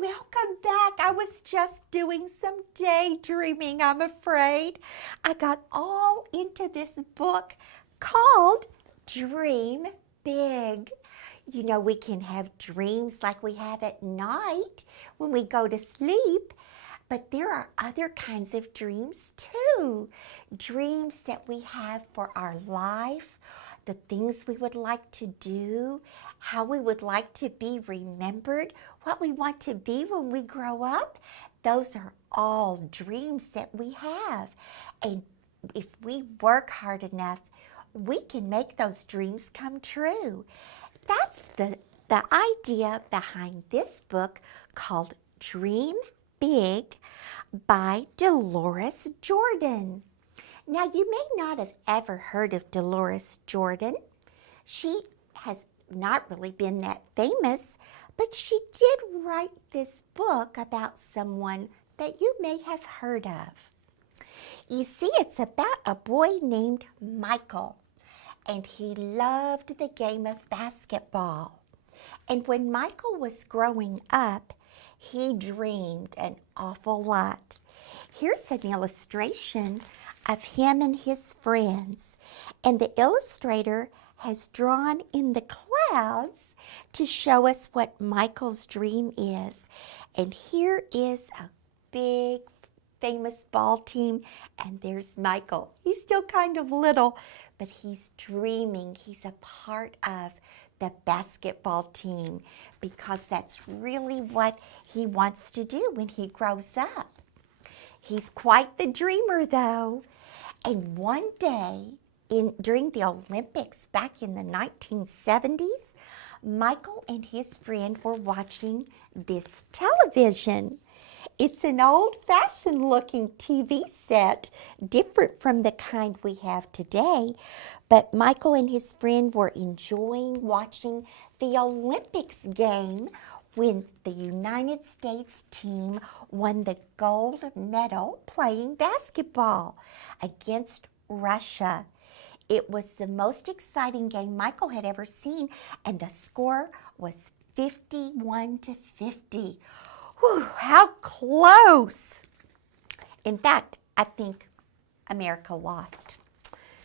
welcome back. I was just doing some daydreaming, I'm afraid. I got all into this book called Dream Big. You know, we can have dreams like we have at night when we go to sleep, but there are other kinds of dreams too. Dreams that we have for our life, the things we would like to do, how we would like to be remembered, what we want to be when we grow up. Those are all dreams that we have. And if we work hard enough, we can make those dreams come true. That's the idea behind this book called Dream Big by Dolores Jordan. Now, you may not have ever heard of Dolores Jordan. She has not really been that famous, but she did write this book about someone that you may have heard of. You see, it's about a boy named Michael, and he loved the game of basketball. And when Michael was growing up, he dreamed an awful lot. Here's an illustration of him and his friends, and the illustrator has drawn in the clouds to show us what Michael's dream is. And here is a big famous ball team, and there's Michael. He's still kind of little, but he's dreaming. He's a part of the basketball team because that's really what he wants to do when he grows up. He's quite the dreamer though. And one day during the Olympics back in the 1970s, Michael and his friend were watching this television. It's an old-fashioned looking TV set, different from the kind we have today. But Michael and his friend were enjoying watching the Olympics game when the United States team won the gold medal playing basketball against Russia. It was the most exciting game Michael had ever seen, and the score was 51-50. Whew, how close! In fact, I think America lost.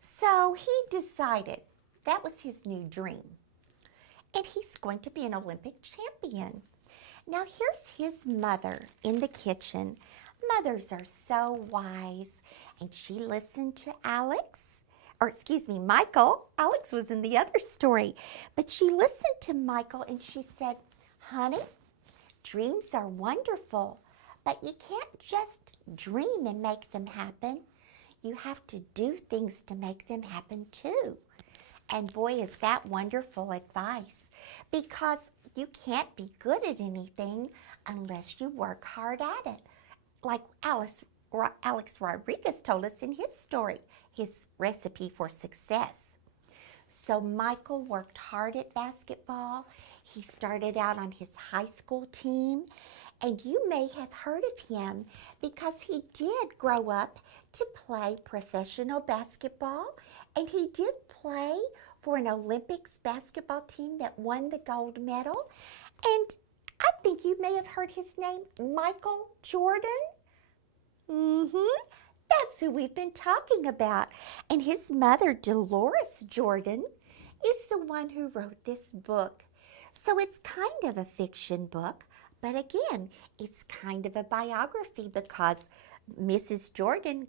So he decided that was his new dream, and he's going to be an Olympic champion. Now here's his mother in the kitchen. Mothers are so wise, and she listened to Michael. Alex was in the other story, but she listened to Michael and she said, "Honey, dreams are wonderful, but you can't just dream and make them happen. You have to do things to make them happen too." And boy, is that wonderful advice, because you can't be good at anything unless you work hard at it. Like Alex Rodriguez told us in his story, his recipe for success. So Michael worked hard at basketball. He started out on his high school team, and you may have heard of him because he did grow up to play professional basketball, and he did play for an Olympics basketball team that won the gold medal. And I think you may have heard his name, Michael Jordan. That's who we've been talking about. And his mother, Dolores Jordan, is the one who wrote this book. So it's kind of a fiction book, but again, it's kind of a biography because Mrs. Jordan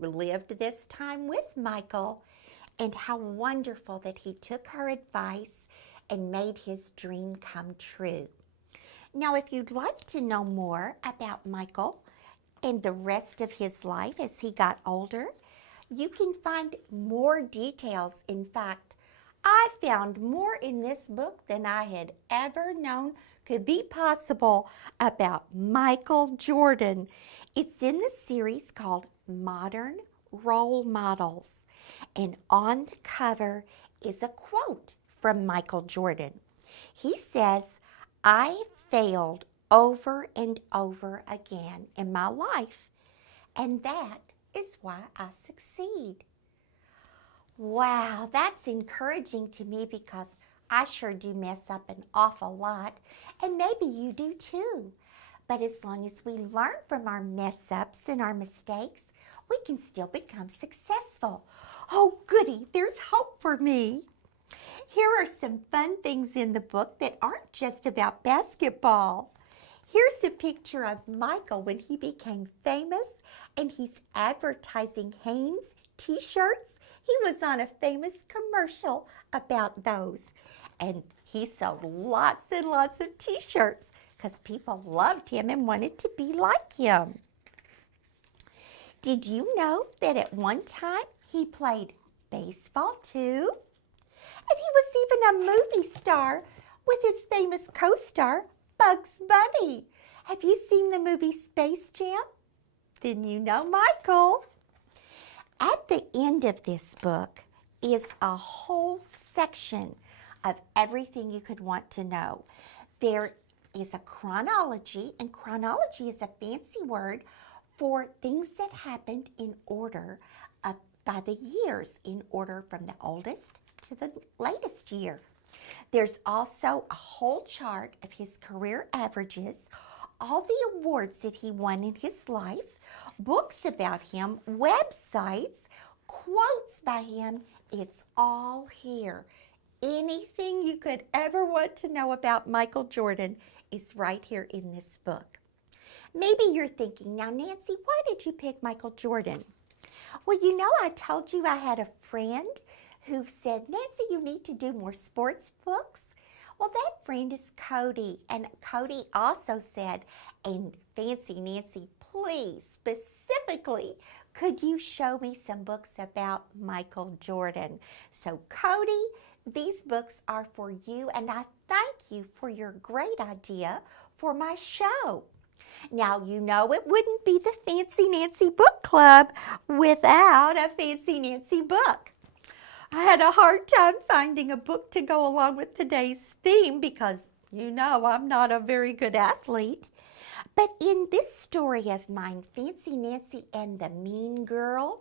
lived this time with Michael, and how wonderful that he took her advice and made his dream come true. Now, if you'd like to know more about Michael and the rest of his life as he got older, you can find more details. In fact, I found more in this book than I had ever known could be possible about Michael Jordan. It's in the series called Modern Role Models. And on the cover is a quote from Michael Jordan. He says, "I failed over and over again in my life, and that is why I succeed." Wow, that's encouraging to me because I sure do mess up an awful lot, and maybe you do too. But as long as we learn from our mess-ups and our mistakes, we can still become successful. Oh, goody, there's hope for me. Here are some fun things in the book that aren't just about basketball. Here's a picture of Michael when he became famous, and he's advertising Hanes t-shirts. He was on a famous commercial about those, and he sold lots and lots of t-shirts because people loved him and wanted to be like him. Did you know that at one time he played baseball too? And he was even a movie star with his famous co-star, Bugs Bunny. Have you seen the movie Space Jam? Then you know Michael. At the end of this book is a whole section of everything you could want to know. There is a chronology, and chronology is a fancy word for things that happened in order by the years, in order from the oldest to the latest year. There's also a whole chart of his career averages, all the awards that he won in his life, books about him, websites, quotes by him. It's all here. Anything you could ever want to know about Michael Jordan is right here in this book. Maybe you're thinking, now Nancy, why did you pick Michael Jordan? Well, you know, I told you I had a friend who said, Nancy, you need to do more sports books. Well, that friend is Cody, and Cody also said, and Fancy Nancy, please, specifically, could you show me some books about Michael Jordan? So Cody, these books are for you, and I thank you for your great idea for my show. Now, you know it wouldn't be the Fancy Nancy Book Club without a Fancy Nancy book. I had a hard time finding a book to go along with today's theme because, you know, I'm not a very good athlete. But in this story of mine, Fancy Nancy and the Mean Girl,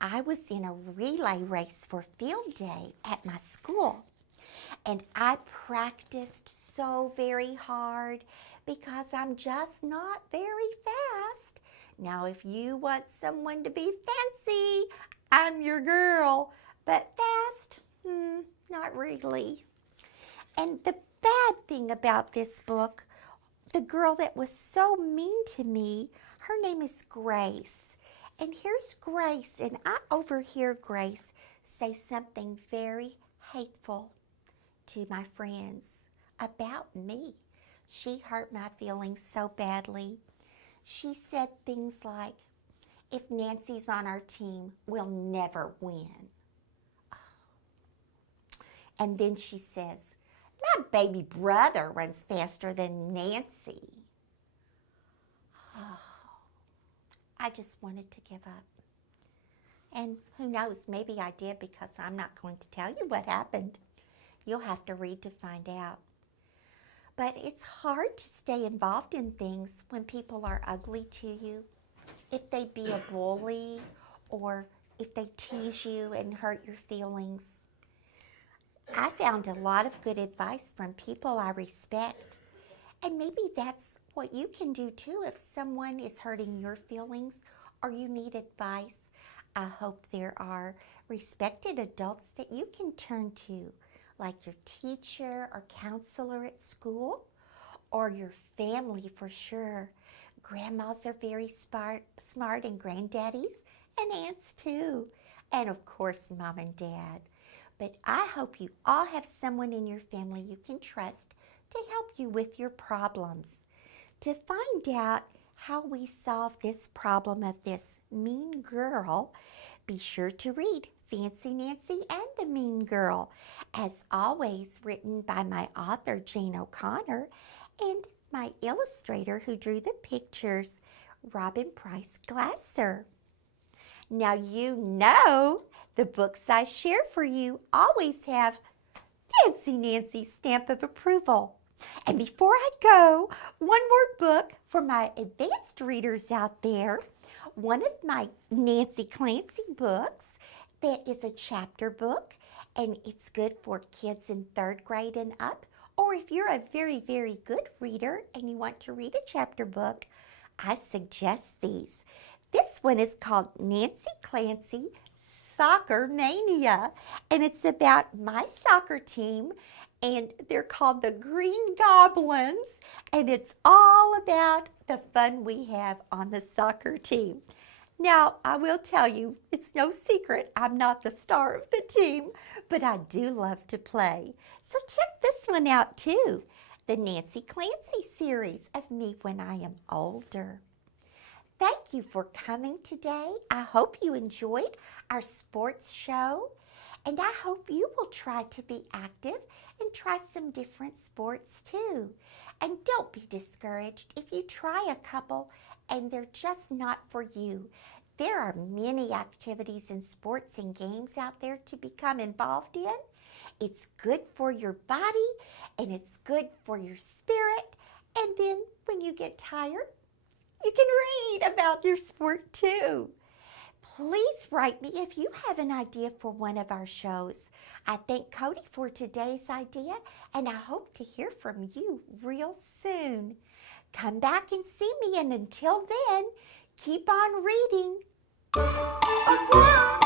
I was in a relay race for field day at my school. And I practiced so very hard because I'm just not very fast. Now, if you want someone to be fancy, I'm your girl. But fast, not really. And the bad thing about this book, the girl that was so mean to me, her name is Grace. And here's Grace, and I overhear Grace say something very hateful to my friends about me. She hurt my feelings so badly. She said things like, if Nancy's on our team, we'll never win. And then she says, my baby brother runs faster than Nancy. Oh, I just wanted to give up. And who knows, maybe I did because I'm not going to tell you what happened. You'll have to read to find out. But it's hard to stay involved in things when people are ugly to you. If they be a bully or if they tease you and hurt your feelings. I found a lot of good advice from people I respect. And maybe that's what you can do too if someone is hurting your feelings or you need advice. I hope there are respected adults that you can turn to, like your teacher or counselor at school, or your family for sure. Grandmas are very smart and granddaddies and aunts too. And of course, mom and dad. But I hope you all have someone in your family you can trust to help you with your problems. To find out how we solve this problem of this mean girl, be sure to read Fancy Nancy and the Mean Girl, as always written by my author Jane O'Connor and my illustrator who drew the pictures, Robin Price Glasser. Now you know the books I share for you always have Fancy Nancy's stamp of approval. And before I go, one more book for my advanced readers out there. One of my Nancy Clancy books that is a chapter book, and it's good for kids in 3rd grade and up. Or if you're a very, very good reader and you want to read a chapter book, I suggest these. This one is called Nancy Clancy Soccer Mania, and it's about my soccer team, and they're called the Green Goblins, and it's all about the fun we have on the soccer team. Now, I will tell you, it's no secret I'm not the star of the team, but I do love to play. So check this one out too, the Nancy Clancy series of me when I am older. Thank you for coming today. I hope you enjoyed our sports show, and I hope you will try to be active and try some different sports too. And don't be discouraged if you try a couple and they're just not for you. There are many activities and sports and games out there to become involved in. It's good for your body and it's good for your spirit. And then when you get tired, you can read about your sport too. Please write me if you have an idea for one of our shows. I thank Cody for today's idea, and I hope to hear from you real soon. Come back and see me, and until then, keep on reading. Au revoir.